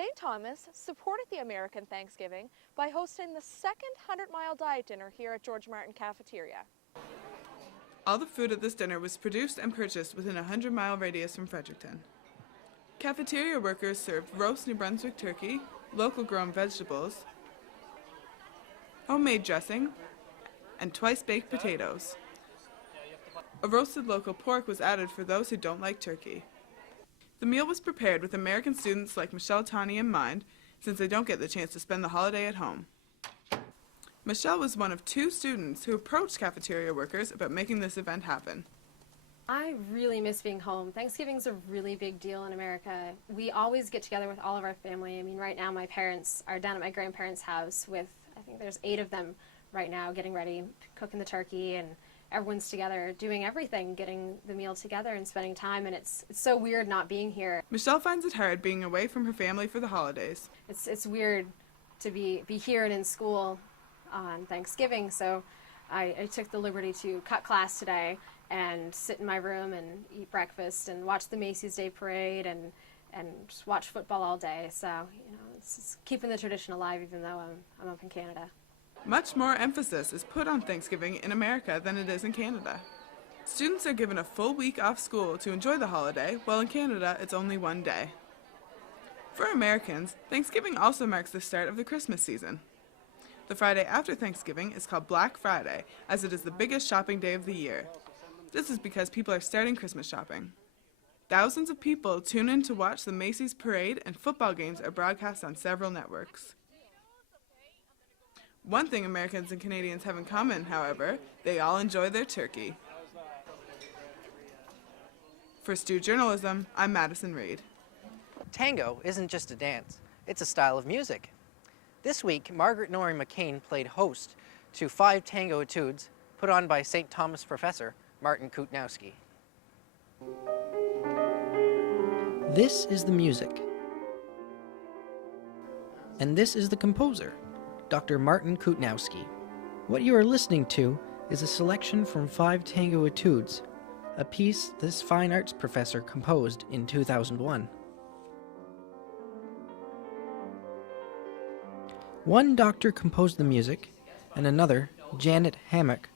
St. Thomas supported the American Thanksgiving by hosting the second 100-mile diet dinner here at George Martin Cafeteria. All the food at this dinner was produced and purchased within a 100-mile radius from Fredericton. Cafeteria workers served roast New Brunswick turkey, local grown vegetables, homemade dressing, and twice-baked potatoes. A roasted local pork was added for those who don't like turkey. The meal was prepared with American students like Michelle Tawney in mind, since they don't get the chance to spend the holiday at home. Michelle was one of 2 students who approached cafeteria workers about making this event happen. I really miss being home. Thanksgiving's a really big deal in America. We always get together with all of our family. I mean, right now my parents are down at my grandparents' house with, I think there's 8 of them right now, getting ready, cooking the turkey, and everyone's together doing everything, getting the meal together and spending time, and it's so weird not being here. Michelle finds it hard being away from her family for the holidays. It's weird to be here and in school on Thanksgiving, so I took the liberty to cut class today and sit in my room and eat breakfast and watch the Macy's Day Parade and watch football all day. So, you know, it's keeping the tradition alive even though I'm up in Canada. Much more emphasis is put on Thanksgiving in America than it is in Canada. Students are given a full week off school to enjoy the holiday, while in Canada it's only 1 day. For Americans, Thanksgiving also marks the start of the Christmas season. The Friday after Thanksgiving is called Black Friday, as it is the biggest shopping day of the year. This is because people are starting Christmas shopping. Thousands of people tune in to watch the Macy's Parade, and football games are broadcast on several networks. One thing Americans and Canadians have in common, however, they all enjoy their turkey. For Stu Journalism, I'm Madison Reed. Tango isn't just a dance, it's a style of music. This week, Margaret Norrie McCain played host to 5 tango etudes put on by St. Thomas professor Martin Kutnowski. This is the music. And this is the composer, Dr. Martin Kutnowski. What you are listening to is a selection from 5 tango etudes, a piece this fine arts professor composed in 2001. One doctor composed the music, and another, Janet Hammock,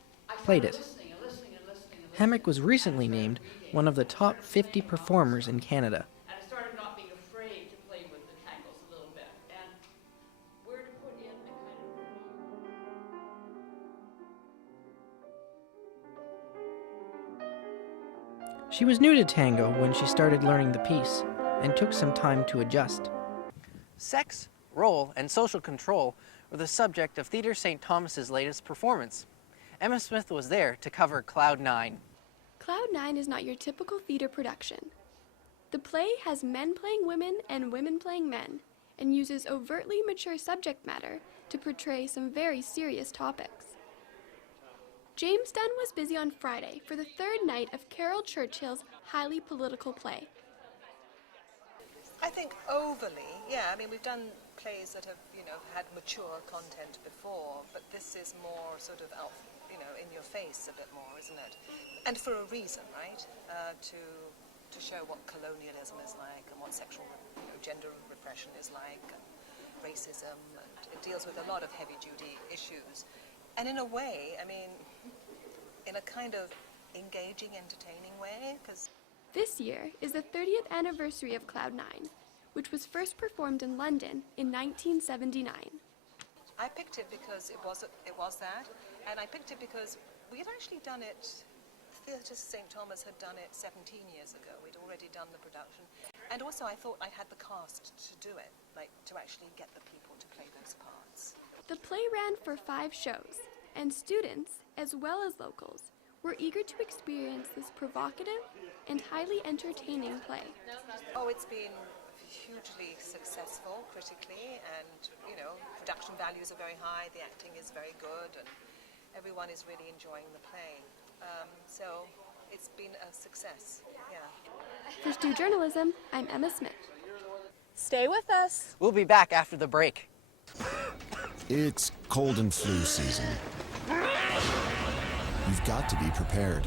played it. Hammock was recently named one of the top 50 performers in Canada. And I started not being afraid to play with the tangles a little bit, and where to put in the kind of... She was new to tango when she started learning the piece, and took some time to adjust. Sex, role, and social control were the subject of Theatre St. Thomas's latest performance. Emma Smith was there to cover Cloud 9. Cloud 9 is not your typical theater production. The play has men playing women and women playing men, and uses overtly mature subject matter to portray some very serious topics. James Dunn was busy on Friday for the 3rd night of Carol Churchill's highly political play. I think overly, yeah, I mean, we've done plays that have, had mature content before, but this is more sort of, in your face a bit more, isn't it? And for a reason, right? To show what colonialism is like and what sexual, gender repression is like, and racism, and it deals with a lot of heavy-duty issues. And in a way, I mean, in a kind of engaging, entertaining way, because... This year is the 30th anniversary of Cloud 9, which was first performed in London in 1979. I picked it because it was that, and I picked it because we had actually done it, Theatre St. Thomas had done it 17 years ago. We'd already done the production. And also I thought I had the cast to do it, to actually get the people to play those parts. The play ran for 5 shows, and students, as well as locals, were eager to experience this provocative and highly entertaining play. Oh, it's been hugely successful critically, and production values are very high, the acting is very good, and everyone is really enjoying the play. So it's been a success, yeah. For Stu Journalism, I'm Emma Smith. Stay with us. We'll be back after the break. It's cold and flu season. You've got to be prepared.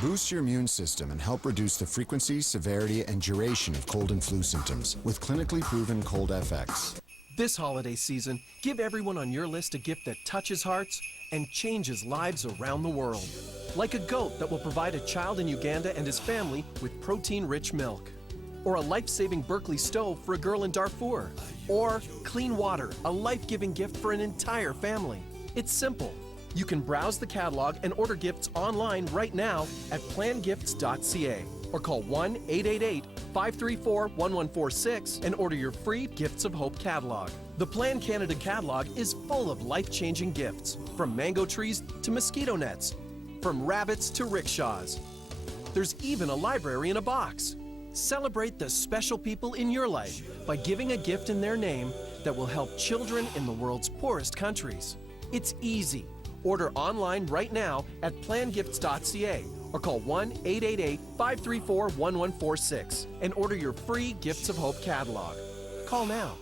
Boost your immune system and help reduce the frequency, severity, and duration of cold and flu symptoms with clinically proven Cold FX. This holiday season, give everyone on your list a gift that touches hearts and changes lives around the world. Like a goat that will provide a child in Uganda and his family with protein-rich milk. Or a life-saving Berkeley stove for a girl in Darfur. Or clean water, a life-giving gift for an entire family. It's simple. You can browse the catalog and order gifts online right now at plangifts.ca or call 1-888-534-1146 and order your free Gifts of Hope catalog. The Plan Canada catalog is full of life-changing gifts, from mango trees to mosquito nets, from rabbits to rickshaws. There's even a library in a box. Celebrate the special people in your life by giving a gift in their name that will help children in the world's poorest countries. It's easy. Order online right now at plangifts.ca or call 1-888-534-1146 and order your free Gifts of Hope catalog. Call now.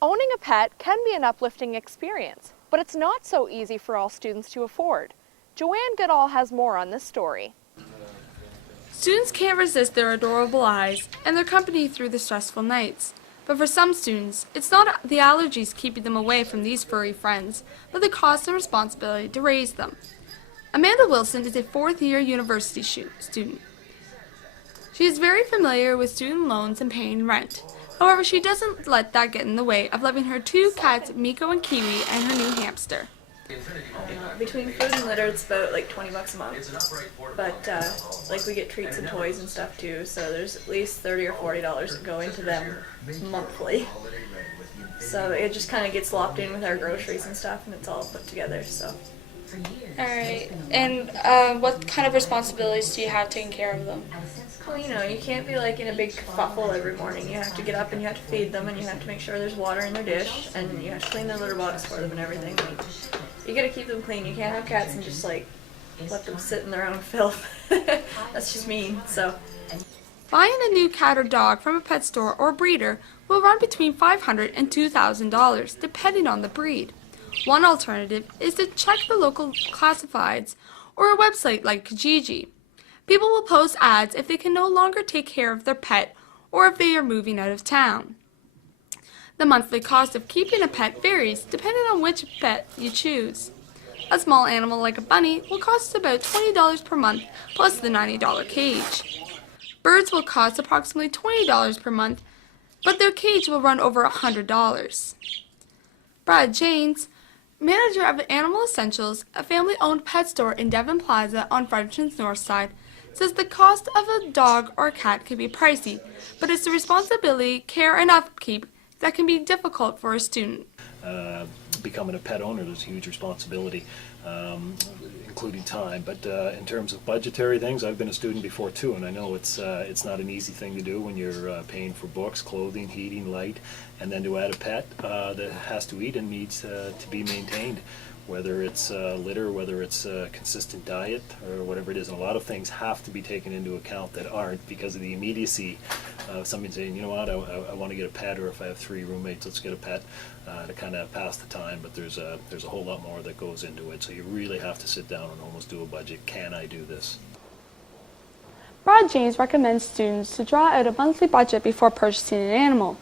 Owning a pet can be an uplifting experience, but it's not so easy for all students to afford. Joanne Goodall has more on this story. Students can't resist their adorable eyes and their company through the stressful nights. But for some students, it's not the allergies keeping them away from these furry friends, but the cost and responsibility to raise them. Amanda Wilson is a fourth-year university student. She is very familiar with student loans and paying rent. However, she doesn't let that get in the way of loving her two cats, Miko and Kiwi, and her new hamster. Between food and litter, it's about like $20 a month. But like we get treats and toys and stuff too, so there's at least $30 or $40 that go into them monthly. So it just kind of gets locked in with our groceries and stuff, and it's all put together. So. Alright, and what kind of responsibilities do you have taking care of them? Well, you know, you can't be like in a big fuffle every morning. You have to get up and you have to feed them, and you have to make sure there's water in their dish, and you have to clean their litter box for them and everything. Like, you gotta keep them clean. You can't have cats and just like let them sit in their own filth. That's just mean. So. Buying a new cat or dog from a pet store or breeder will run between $500 and $2,000, depending on the breed. One alternative is to check the local classifieds or a website like Kijiji. People will post ads if they can no longer take care of their pet or if they are moving out of town. The monthly cost of keeping a pet varies depending on which pet you choose. A small animal like a bunny will cost about $20 per month plus the $90 cage. Birds will cost approximately $20 per month, but their cage will run over $100. Brad Janes, manager of Animal Essentials, a family-owned pet store in Devon Plaza on Fredericton's north side, says the cost of a dog or cat can be pricey, but it's the responsibility, care, and upkeep that can be difficult for a student. Becoming a pet owner, there's a huge responsibility, including time. But in terms of budgetary things, I've been a student before too, and I know it's not an easy thing to do when you're paying for books, clothing, heating, light, and then to add a pet that has to eat and needs to be maintained. Whether it's litter, whether it's a consistent diet, or whatever it is. And a lot of things have to be taken into account that aren't because of the immediacy of somebody saying, you know what, I want to get a pet, or if I have 3 roommates, let's get a pet to kind of pass the time. But there's a whole lot more that goes into it. So you really have to sit down and almost do a budget. Can I do this? Brad James recommends students to draw out a monthly budget before purchasing an animal.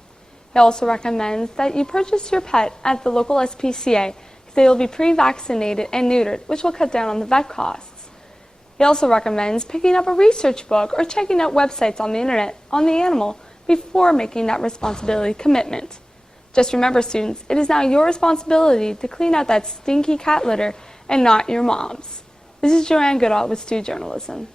He also recommends that you purchase your pet at the local SPCA. They will be pre-vaccinated and neutered, which will cut down on the vet costs. He also recommends picking up a research book or checking out websites on the internet on the animal before making that responsibility commitment. Just remember, students, it is now your responsibility to clean out that stinky cat litter and not your mom's. This is Joanne Goodall with Stu Journalism.